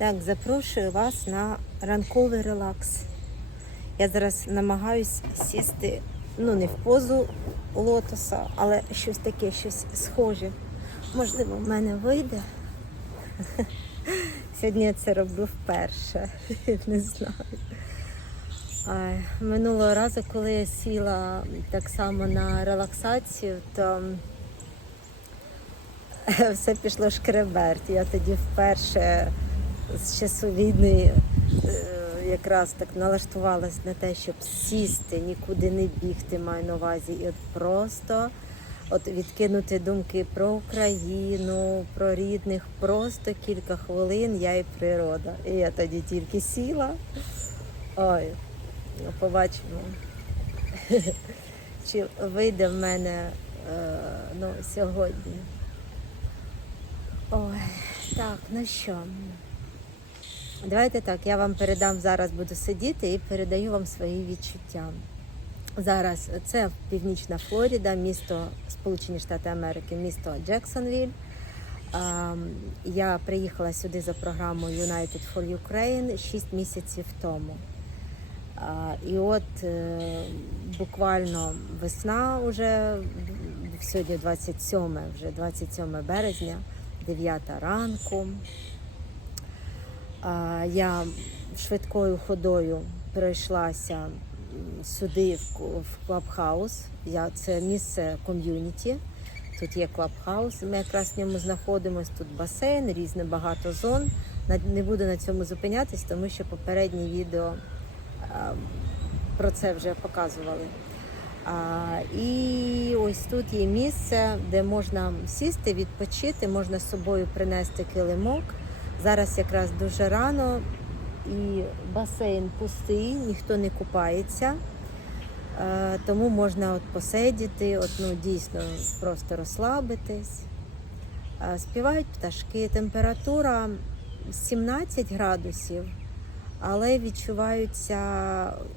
Так, запрошую вас на ранковий релакс. Я зараз намагаюсь сісти, ну не в позу лотоса, але щось таке, щось схоже. Можливо, в мене вийде. Сьогодні я це роблю вперше. Не знаю. Минулого разу, коли я сіла так само на релаксацію, то все пішло шкреберть. Я тоді вперше з часу війни е, якраз так налаштувалась на те, щоб сісти, нікуди не бігти, маю на увазі. І от просто от відкинути думки про Україну, про рідних, просто кілька хвилин я і природа. І я тоді тільки сіла. Ой, ну, побачимо. Чи вийде в мене е, ну, сьогодні. Ой, так, ну що? Давайте так, я вам передам зараз, буду сидіти і передаю вам свої відчуття. Зараз це Північна Флоріда, місто Сполучені Штати Америки, місто Джексонвіль. Я приїхала сюди за програмою United for Ukraine 6 місяців тому. І от е, буквально весна вже сьогодні 27, вже 27 березня, 9 ранку. Я швидкою ходою пройшлася сюди в клабхаус. Я це місце ком'юніті. Тут є клабхаус, ми якраз в ньому знаходимося. Тут басейн, різне багато зон. Не буду на цьому зупинятись, тому що попередні відео про це вже показували. І ось тут є місце, де можна сісти, відпочити, можна з собою принести килимок. Зараз якраз дуже рано і басейн пустий, ніхто не купається. Е, Тому можна от посидіти, от, ну, дійсно просто розслабитись. Е, Співають пташки, температура 17 градусів, але відчуваються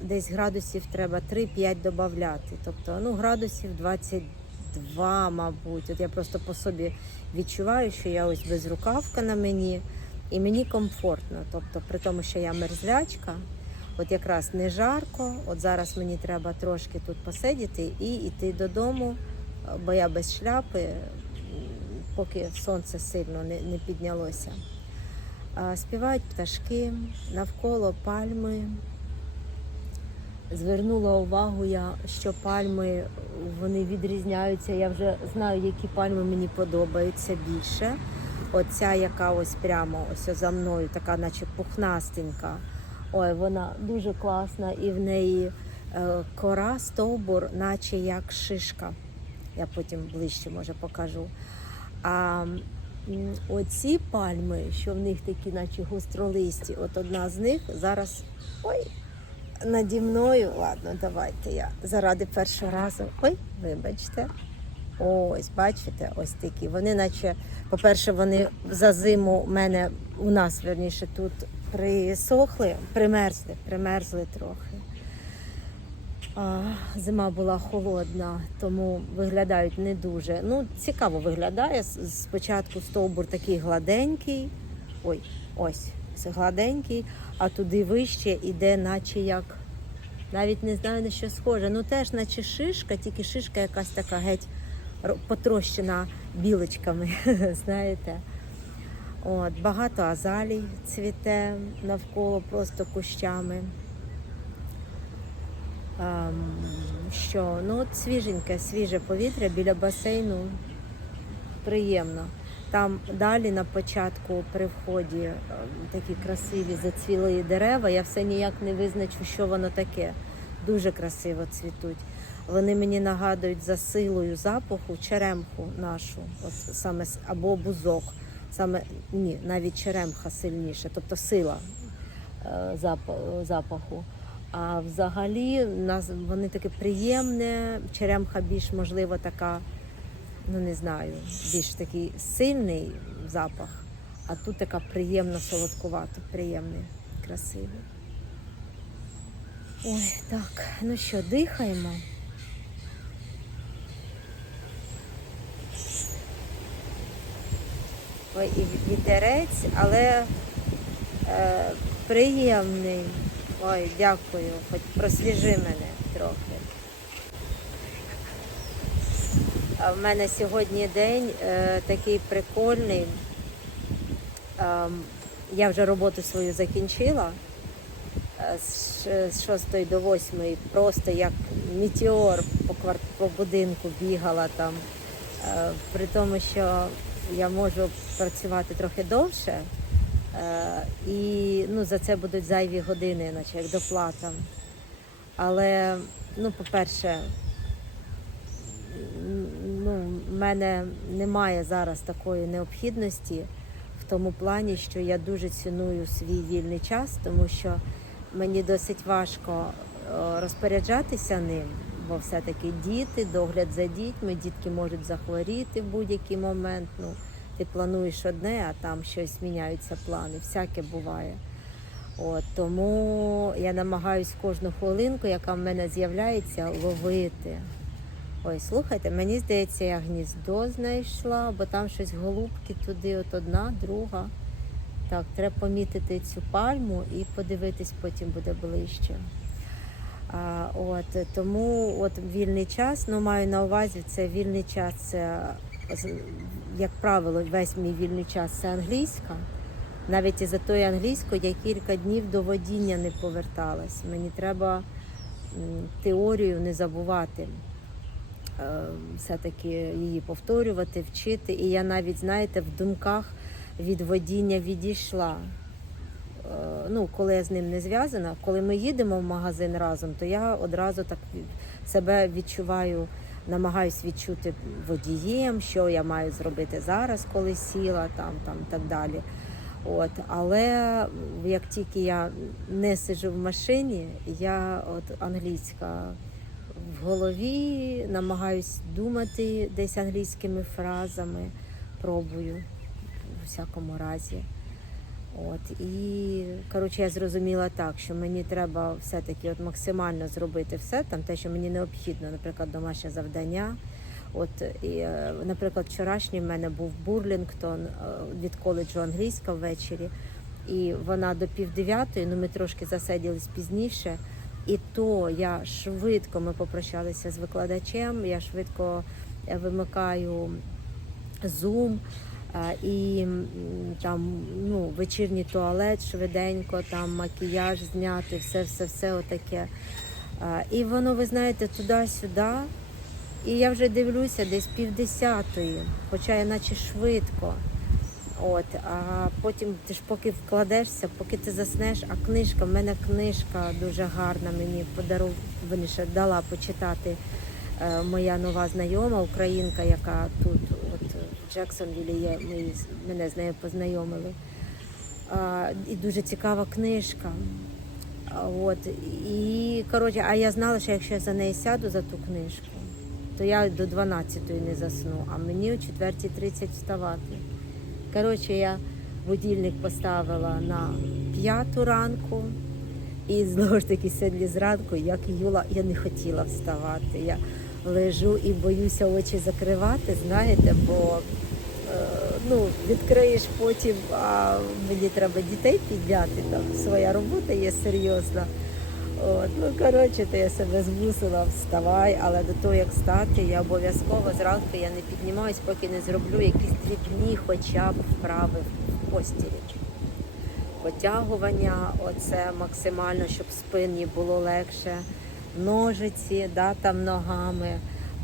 десь градусів треба 3-5 додати. Тобто ну, градусів 22, мабуть. От я просто по собі відчуваю, що я ось без рукавка на мені, і мені комфортно. Тобто, при тому, що я мерзлячка, от якраз не жарко. От зараз мені треба трошки тут посидіти і йти додому, бо я без шляпи, поки сонце сильно не, не піднялося. Співають пташки, навколо пальми. Звернула увагу я, що пальми вони відрізняються. Я вже знаю, які пальми мені подобаються більше. Оця, яка ось прямо ось за мною, така, наче пухнастенька. Ой, вона дуже класна, і в неї е, кора, стовбур, наче як шишка. Я потім ближче може покажу. А оці пальми, що в них такі, наче гостролисті, от одна з них зараз. Ой, наді мною. Ладно, давайте я заради першого разу. Ой, вибачте. Ось, бачите, ось такі. Вони, наче, по-перше, вони за зиму в мене у нас верніше тут присохли, примерзли, примерзли трохи. А, зима була холодна, тому виглядають не дуже. Ну, цікаво виглядає. Спочатку стовбур такий гладенький. Ой, ось, гладенький, а туди вище іде, наче як. Навіть не знаю на що схоже. Ну теж, наче шишка, тільки шишка якась така геть потрощена білочками, знаєте. От, багато азалій цвіте навколо просто кущами. Ем, що ну от свіженьке, свіже повітря біля басейну приємно. Там далі на початку при вході ем, такі красиві зацвіли дерева. Я все ніяк не визначу, що воно таке. Дуже красиво цвітуть. Вони мені нагадують за силою запаху черемху нашу, от саме або бузок. Саме ні, навіть черемха сильніше, тобто сила е, запаху. А взагалі вони таке приємне, черемха більш можливо така, ну не знаю, більш такий сильний запах, а тут така приємна, солодкувата, приємний, красивий. Ой, так, ну що, дихаємо. І вітерець, але Е, приємний. Ой, дякую. Хоч просвіжи мене трохи. А в мене сьогодні день е, такий прикольний. Ем, я вже роботу свою закінчила е, з з 6 до 8 просто як метеор по, квар... по будинку бігала там. Е, При тому, що я можу працювати трохи довше, е, і ну, за це будуть зайві години, наче як доплата. Але, ну, по-перше, ну, в мене немає зараз такої необхідності в тому плані, що я дуже ціную свій вільний час, тому що мені досить важко е, розпоряджатися ним, бо все-таки діти, догляд за дітьми, дітки можуть захворіти в будь-який момент. Ну, ти плануєш одне, а там щось міняються плани, всяке буває. От, тому я намагаюсь кожну хвилинку, яка в мене з'являється, ловити. Ой, слухайте, мені здається, я гніздо знайшла, бо там щось голубки туди, от одна, друга. Так, треба помітити цю пальму і подивитись потім буде ближче. А, от, тому от вільний час, ну маю на увазі, це вільний час, це, як правило, весь мій вільний час це англійська. Навіть із-за тої англійської я кілька днів до водіння не поверталась. Мені треба теорію не забувати е, все-таки її повторювати, вчити. І я навіть, знаєте, в думках від водіння відійшла. Е, Ну, коли я з ним не зв'язана, коли ми їдемо в магазин разом, то я одразу так себе відчуваю, намагаюсь відчути водієм, що я маю зробити зараз, коли сіла, там, там так далі. От, але як тільки я не сиджу в машині, я от англійська в голові, намагаюсь думати десь англійськими фразами, пробую у всякому разі. От і коротше, я зрозуміла так, що мені треба все-таки от максимально зробити все там, те, що мені необхідно, наприклад, домашнє завдання. От і, е, наприклад, вчорашній в мене був Бурлінгтон е, від коледжу англійська ввечері, і вона до півдев'ятої, ну ми трошки засиділись пізніше. І то я швидко ми попрощалися з викладачем. Я швидко е, вимикаю Zoom. І там ну, вечірній туалет швиденько, там макіяж зняти, все, все, все отаке. І воно, ви знаєте, туди-сюди. І я вже дивлюся десь півдесятої, хоча я наче швидко. От, а потім ти ж поки вкладешся, поки ти заснеш, а книжка, в мене книжка дуже гарна, мені подарувала, дала почитати е, моя нова знайома, українка, яка тут, Джексонвілі є, ми, мене з нею познайомили. А, і дуже цікава книжка. А, От, і, коротше, а я знала, що якщо я за неї сяду за ту книжку, то я до 12-ї не засну, а мені о 4.30 вставати. Коротше, я будильник поставила на п'яту ранку. І знову ж таки сьогодні зранку, як Юла, я не хотіла вставати. Я лежу і боюся очі закривати, знаєте, бо ну, відкриєш потім, а мені треба дітей підняти, там своя робота є серйозна. От, ну, коротше, то я себе змусила вставай, але до того, як стати, я обов'язково зранку я не піднімаюсь, поки не зроблю якісь дрібні хоча б вправи в постілі. Потягування, оце максимально, щоб спині було легше. Ножиці, да, там ногами.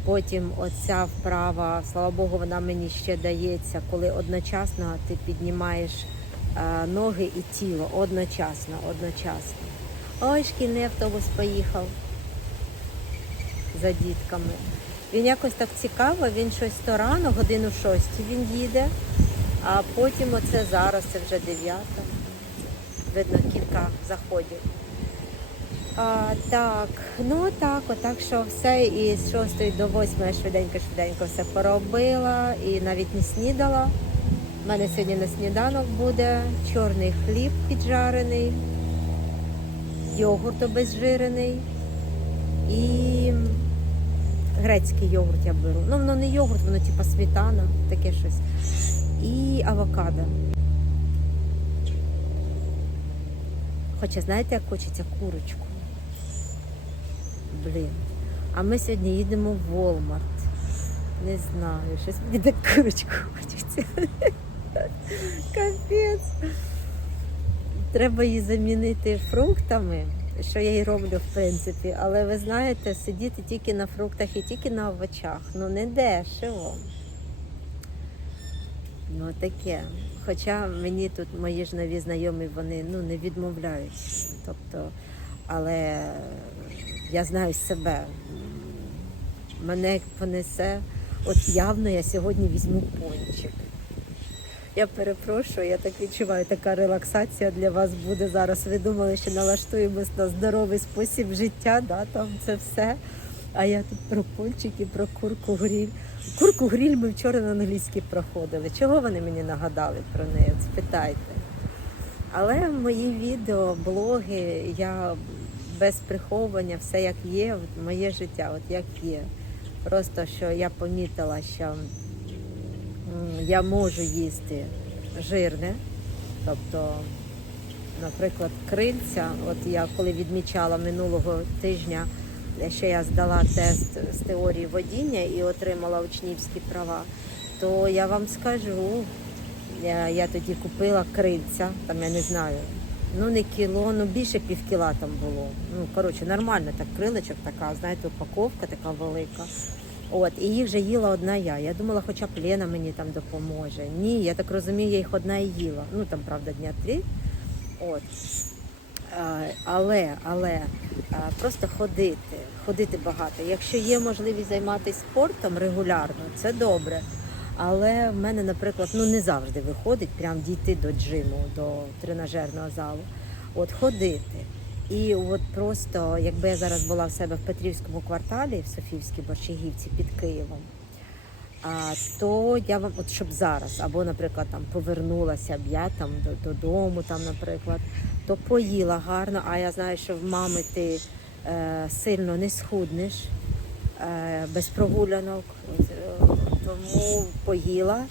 Потім оця вправа, слава Богу, вона мені ще дається, коли одночасно ти піднімаєш е, ноги і тіло одночасно, одночасно. Ой, шкільний автобус поїхав за дітками. Він якось так цікаво, він щось то рано, годину шостій він їде, а потім оце зараз, це вже дев'ята. Видно кілька заходів. А, так, ну так, отак що все і з 6 до 8 я швиденько-швиденько все поробила і навіть не снідала. У мене сьогодні на сніданок буде чорний хліб піджарений, йогурт обезжирений і грецький йогурт я беру. Ну, воно не йогурт, воно типа сметана, таке щось. І авокадо. Хоча знаєте, як хочеться курочку. Блін. А ми сьогодні їдемо в Walmart. Не знаю, щось мені так курочку хочеться. Капець. Треба її замінити фруктами, що я і роблю, в принципі. Але ви знаєте, сидіти тільки на фруктах і тільки на овочах. Ну не дешево. Ну таке. Хоча мені тут мої ж нові знайомі, вони ну, не відмовляють. Тобто, але я знаю себе. Мене понесе. От явно я сьогодні візьму пончик. Я перепрошую, я так відчуваю, така релаксація для вас буде зараз. Ви думали, що налаштуємось на здоровий спосіб життя, да, там це все. А я тут про пончики, про курку гріль. Курку гріль ми вчора на англійській проходили. Чого вони мені нагадали про неї? Спитайте. Але мої відео, блоги, я без приховування, все як є, моє життя, от як є. Просто що я помітила, що я можу їсти жирне, тобто, наприклад, крильця. От я коли відмічала минулого тижня, що я здала тест з теорії водіння і отримала учнівські права, то я вам скажу, я, я тоді купила крильця, там я не знаю. Ну не кіло, ну більше пів кіла там було. Ну коротше, нормально так крилечок така, знаєте, упаковка така велика. От, і їх вже їла одна я. Я думала, хоча б Лена мені там допоможе. Ні, я так розумію, я їх одна і їла. Ну там, правда, дня три. От. Але, але просто ходити, ходити багато. Якщо є можливість займатися спортом регулярно, це добре. Але в мене, наприклад, ну не завжди виходить прям дійти до джиму, до тренажерного залу. От ходити. І от просто, якби я зараз була в себе в Петрівському кварталі, в Софіївській Борщагівці під Києвом, а, то я вам, от щоб зараз, або, наприклад, там повернулася б я там до, додому, там, наприклад, то поїла гарно, а я знаю, що в мами ти е, сильно не схуднеш е, без прогулянок. Е, тому поїла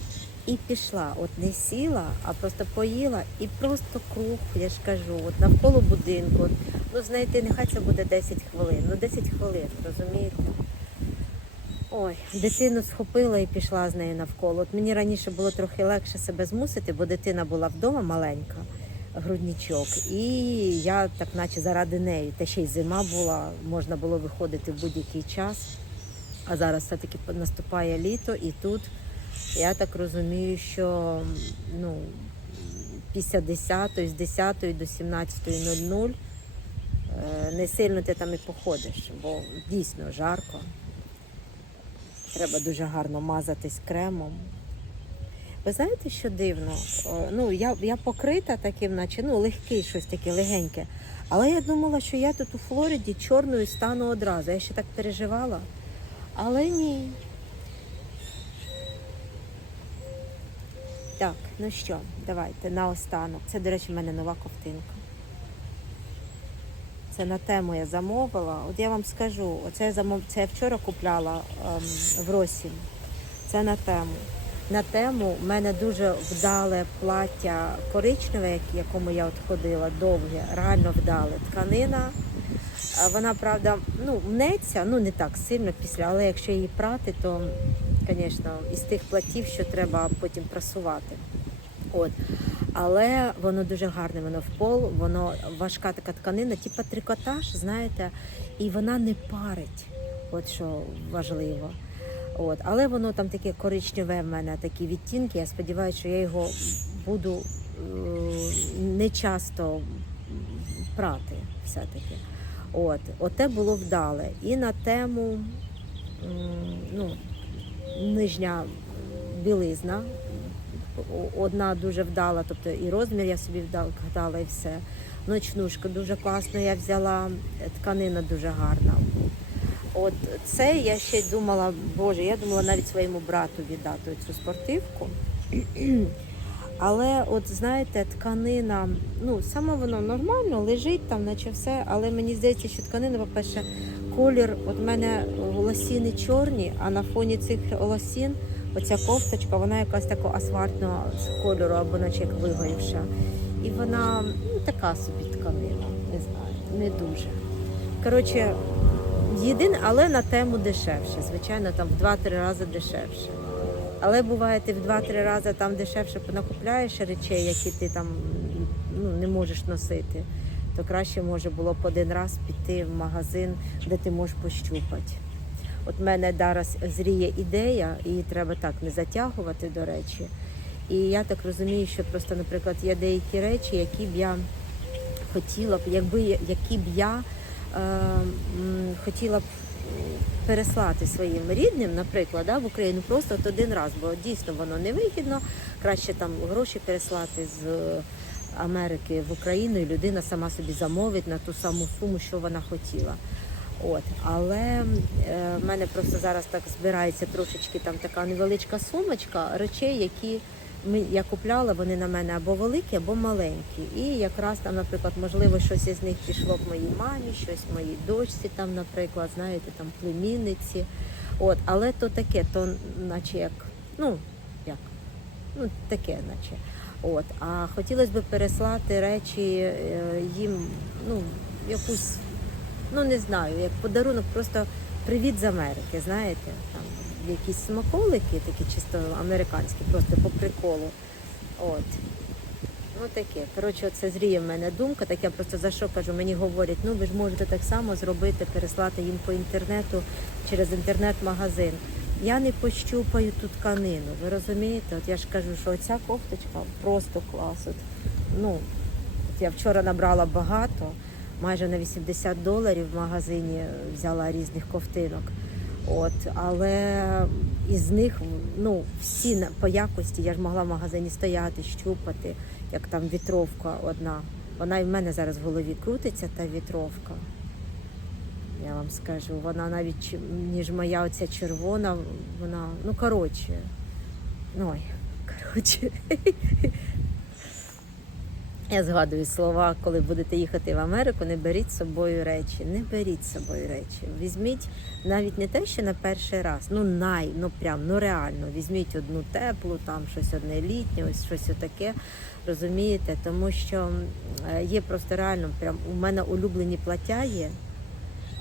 і пішла. От не сіла, а просто поїла і просто круг, я ж кажу, от навколо будинку. Ну, знайти, нехай це буде 10 хвилин. Ну, 10 хвилин, розумієте? Ой, дитину схопила і пішла з нею навколо. От мені раніше було трохи легше себе змусити, бо дитина була вдома маленька, грудничок. І я так наче заради неї. Та ще й зима була, можна було виходити в будь-який час. А зараз все-таки наступає літо, і тут я так розумію, що ну, після 10, з 10 до 17.00 е, не сильно ти там і походиш, бо дійсно жарко. Треба дуже гарно мазатись кремом. Ви знаєте, що дивно? Е, Ну, я, я покрита таким, наче ну, легкий, щось таке легеньке. Але я думала, що я тут у Флориді чорною стану одразу. Я ще так переживала. Але ні. Так, ну що, давайте наостанок. Це, до речі, в мене нова ковтинка. Це на тему я замовила. От я вам скажу, оце я замов... це я вчора купляла ем, в Росі. Це на тему. На тему в мене дуже вдале плаття коричневе, якому я от ходила, довге, реально вдале. Тканина. Вона, правда, ну, мнеться, ну не так сильно після, але якщо її прати, то, звісно, із тих платів, що треба потім прасувати. От. Але воно дуже гарне, воно в пол, воно важка така тканина, типу трикотаж, знаєте, і вона не парить, от що важливо. От. Але воно там таке коричневе в мене, такі відтінки. Я сподіваюся, що я його буду е, не часто прати все-таки. От. Оте було вдале. І на тему ну, нижня білизна. Одна дуже вдала, тобто і розмір я собі вдала, і все. Ночнушка дуже класно я взяла, тканина дуже гарна. От це я ще й думала, боже, я думала навіть своєму брату віддати цю спортивку. Але от знаєте, тканина, ну саме воно нормально, лежить там, наче все. Але мені здається, що тканина, по-перше, колір, от в мене лосіни чорні, а на фоні цих лосін оця кофточка, вона якась такого асфальтного кольору, або наче як вигорівша. І вона ну, така собі тканина, не знаю, не дуже. Коротше, єдине, але на тему дешевше. Звичайно, там в 2-3 рази дешевше. Але буває, ти в 2-3 рази там дешевше накупляєш речей, які ти там ну, не можеш носити, то краще може було б один раз піти в магазин, де ти можеш пощупати. От в мене зараз зріє ідея, її треба так не затягувати, до речі. І я так розумію, що просто, наприклад, є деякі речі, які б я хотіла б, якби які б я е, хотіла б переслати своїм рідним, наприклад, да, в Україну просто от один раз, бо дійсно воно не вигідно. Краще там гроші переслати з е, Америки в Україну, і людина сама собі замовить на ту саму суму, що вона хотіла. От, але е, в мене просто зараз так збирається трошечки там така невеличка сумочка речей, які я купляла, вони на мене або великі, або маленькі. І якраз там, наприклад, можливо, щось із них пішло б моїй мамі, щось моїй дочці, там, наприклад, знаєте, там племінниці. От, але то таке, то наче як, ну, як, ну таке, наче. От, а хотілося б переслати речі е, їм, ну, якусь, ну не знаю, як подарунок, просто привіт з Америки, знаєте, там якісь смаколики, такі чисто американські, просто по приколу. От. Ну таке. Коротше, це зріє в мене думка. Так я просто за що кажу, мені говорять, ну ви ж можете так само зробити, переслати їм по інтернету через інтернет-магазин. Я не пощупаю ту тканину. Ви розумієте? От я ж кажу, що ця кофточка просто клас. От, ну, от я вчора набрала багато, майже на 80 доларів в магазині взяла різних ковтинок. От, але із них ну, всі по якості я ж могла в магазині стояти, щупати, як там вітровка одна. Вона і в мене зараз в голові крутиться, та вітровка. Я вам скажу, вона навіть ніж моя оця червона, вона, ну коротше. Ой, коротше. Я згадую слова, коли будете їхати в Америку, не беріть з собою речі. Не беріть з собою речі. Візьміть навіть не те, що на перший раз, ну най, ну прям, ну реально, візьміть одну теплу, там щось одне літнє, ось щось отаке. Розумієте? Тому що е, є просто реально, прям у мене улюблені плаття є,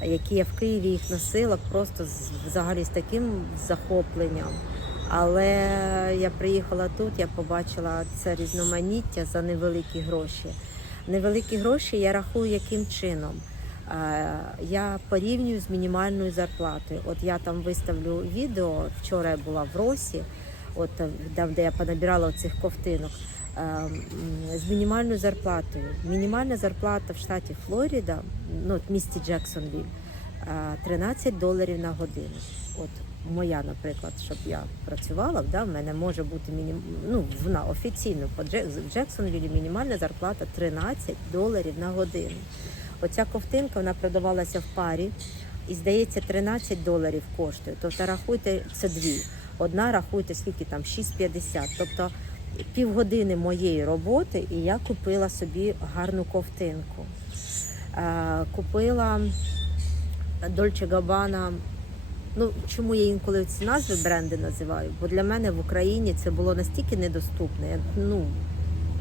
які я в Києві їх носила просто з, взагалі з таким захопленням. Але я приїхала тут, я побачила це різноманіття за невеликі гроші. Невеликі гроші я рахую яким чином. Е, Я порівнюю з мінімальною зарплатою. От я там виставлю відео. Вчора я була в Росі, от е, там, де я понабирала цих ковтинок. е, З мінімальною зарплатою. Мінімальна зарплата в штаті Флорида, ну в місті Джексонвіль, е, 13 доларів на годину. От моя, наприклад, щоб я працювала, да, в мене може бути мінім... ну, вона офіційно по Джексонвілі мінімальна зарплата 13 доларів на годину. Оця ковтинка вона продавалася в парі і здається 13 доларів коштує. Тобто рахуйте це дві. Одна рахуйте скільки там 6,50. Тобто півгодини моєї роботи, і я купила собі гарну ковтинку. Е, купила Dolce Gabbana Ну чому я інколи ці назви бренди називаю? Бо для мене в Україні це було настільки недоступне. Ну,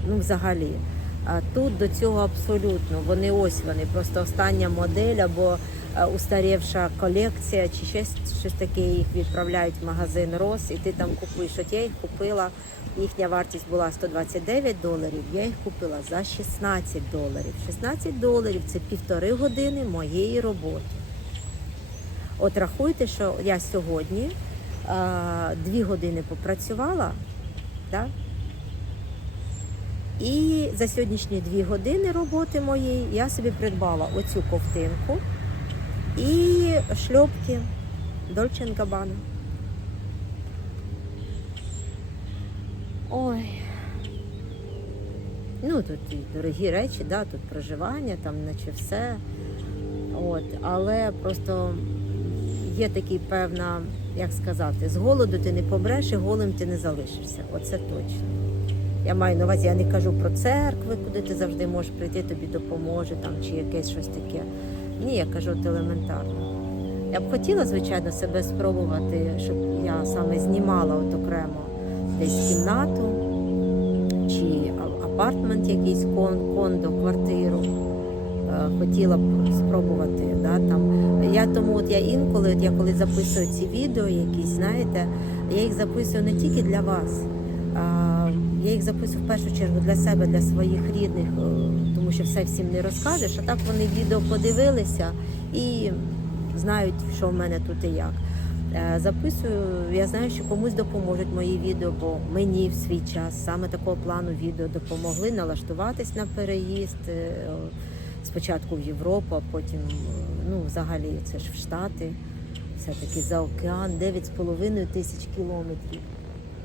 ну взагалі. А тут до цього абсолютно. Вони ось вони, просто остання модель або е, устарівша колекція, чи щось, щось таке їх відправляють в магазин Рос, і ти там купуєш. От я їх купила. Їхня вартість була 129 доларів. Я їх купила за 16 доларів. 16 доларів це півтори години моєї роботи. От рахуйте, що я сьогодні а, дві години попрацювала, да? і за сьогоднішні дві години роботи моєї я собі придбала оцю ковтинку і шльопки Dolce Gabbana. Ой. Ну, тут і дорогі речі, да, тут проживання, там наче все. От, але просто є такий певна, як сказати, з голоду ти не помреш і голим ти не залишишся. Оце точно. Я маю на увазі, я не кажу про церкви, куди ти завжди можеш прийти, тобі допоможе там чи якесь щось таке. Ні, я кажу от елементарно. Я б хотіла, звичайно, себе спробувати, щоб я саме знімала от окремо десь кімнату чи апартмент, якийсь кондо, квартиру. Е, Хотіла б спробувати. Да, там. Я тому от я інколи, от я коли записую ці відео, якісь, знаєте, я їх записую не тільки для вас. А, я їх записую в першу чергу для себе, для своїх рідних, е, тому що все всім не розкажеш. А так вони відео подивилися і знають, що в мене тут і як. Е, Записую, я знаю, що комусь допоможуть мої відео, бо мені в свій час саме такого плану відео допомогли налаштуватись на переїзд. Спочатку в Європу, а потім е, ну, взагалі це ж в Штати. Все-таки за океан 9,5 тисяч кілометрів.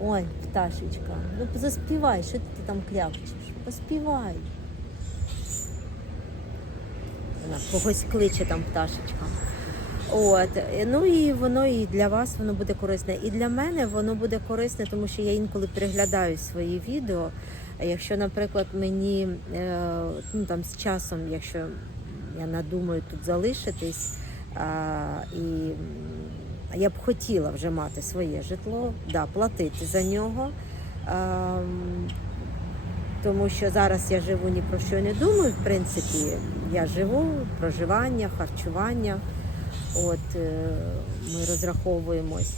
Ой, пташечка, ну заспівай, що ти там клявчиш? Поспівай. Вона когось кличе там пташечка. От, ну і воно і для вас воно буде корисне. І для мене воно буде корисне, тому що я інколи переглядаю свої відео. Якщо, наприклад, мені е, ну, там, з часом, якщо я надумаю тут залишитись, а, і я б хотіла вже мати своє житло, да, платити за нього. А, тому що зараз я живу ні про що не думаю. В принципі, я живу, проживання, харчування. От е, ми розраховуємось.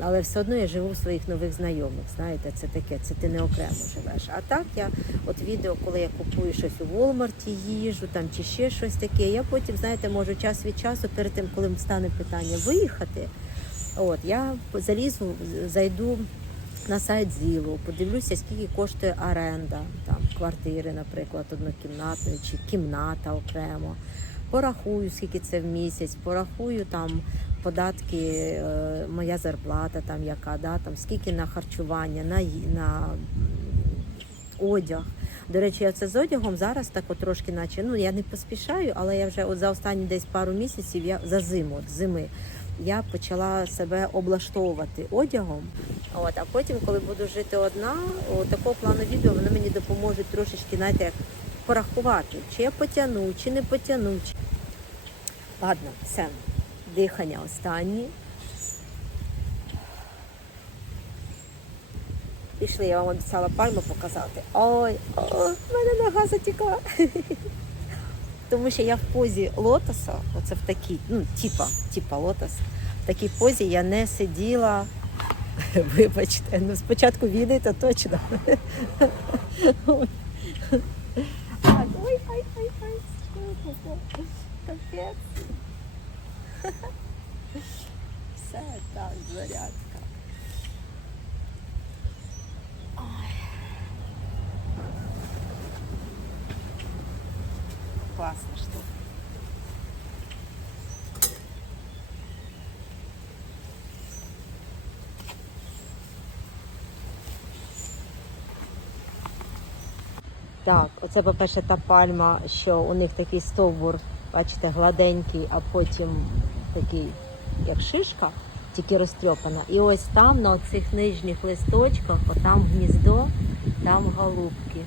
Але все одно я живу в своїх нових знайомих. Знаєте, це таке, це ти не окремо живеш. А так я, от відео, коли я купую щось у Walmart, їжу там чи ще щось таке, я потім, знаєте, можу час від часу, перед тим, коли стане питання виїхати, от я залізу, зайду на сайт Зілу, подивлюся, скільки коштує оренда там квартири, наприклад, однокімнатної чи кімната окремо. Порахую, скільки це в місяць, порахую там податки, е, моя зарплата, там яка, да, там скільки на харчування, на, на одяг. До речі, я це з одягом зараз так от трошки, наче ну я не поспішаю, але я вже от за останні десь пару місяців я за зиму, от зими. Я почала себе облаштовувати одягом. От, а потім, коли буду жити одна, такого плану відео воно мені допоможе трошечки, знаєте, як порахувати, чи я потягну, чи не потягну. Ладно, все. Дихання останнє. Пішли, я вам обіцяла пальму показати. Ой, о, в мене нога затікла. Тому що я в позі лотоса, оце в такій, ну, типа, типа лотос, в такій позі я не сиділа. Вибачте, ну спочатку війни, то точно. Капець. Все так, зарядка. Ой. Класна штука. Так, оце, по-перше, та пальма, що у них такий стовбур, бачите, гладенький, а потім такий, як шишка, тільки розтрьопана. І ось там, на оцих нижніх листочках, отам гніздо, там голубки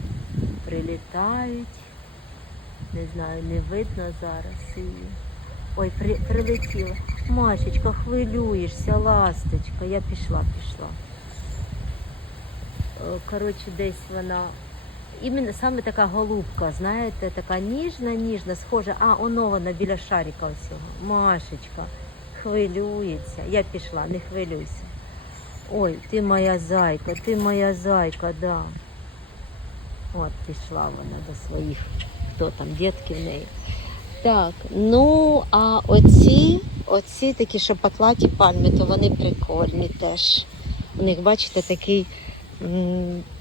прилітають. Не знаю, не видно зараз її. Ой, при, прилетіла. Машечка, хвилюєшся, ласточка. Я пішла, пішла. Е, Коротше, десь вона. Іменно саме така голубка, знаєте, така ніжна, ніжна, схожа. А, оно вона біля шарика всього. Машечка, хвилюється. Я пішла, не хвилюйся. Ой, ти моя зайка, ти моя зайка, да. От пішла вона до своїх, хто там, дітки в неї. Так, ну а оці, оці такі шопотлаті пальми, то вони прикольні теж. У них, бачите, такий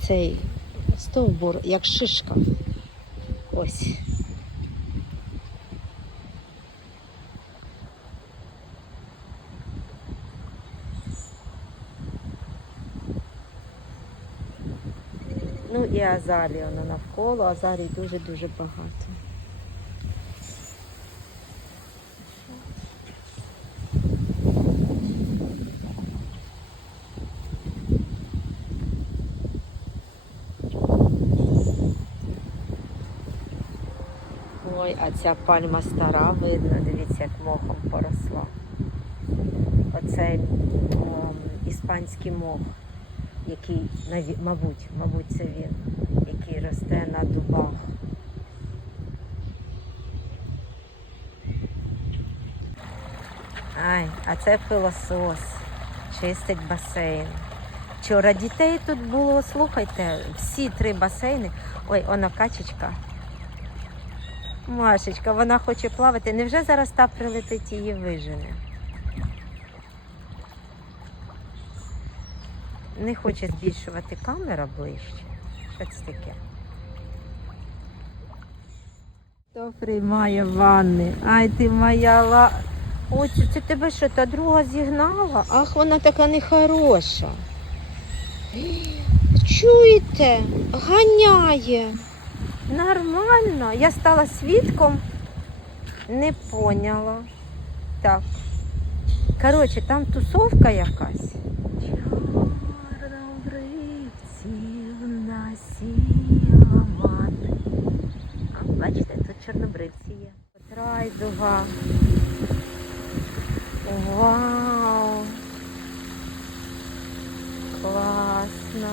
цей стовбур, як шишка. Ось. Ну і азалії воно навколо, азалій дуже-дуже багато. мною, а ця пальма стара, видно, дивіться, як мохом поросла. Оцей о, іспанський мох, який, мабуть, мабуть, це він, який росте на дубах. Ай, а це пилосос, чистить басейн. Вчора дітей тут було, слухайте, всі три басейни. Ой, вона качечка. Машечка, вона хоче плавати. Невже зараз та прилетить її вижене? Не хоче збільшувати камера ближче. Що це таке? Хто приймає ванни? Ай ти моя ла. Ой, це, це тебе що, та друга зігнала? Ах, вона така нехороша. Чуєте? Ганяє. Нормально. Я стала свідком, не поняла. Так. Коротше, там тусовка якась. Чорнобривців насіла мати. А, бачите, тут чорнобривці є. Райдуга. Вау! Класно!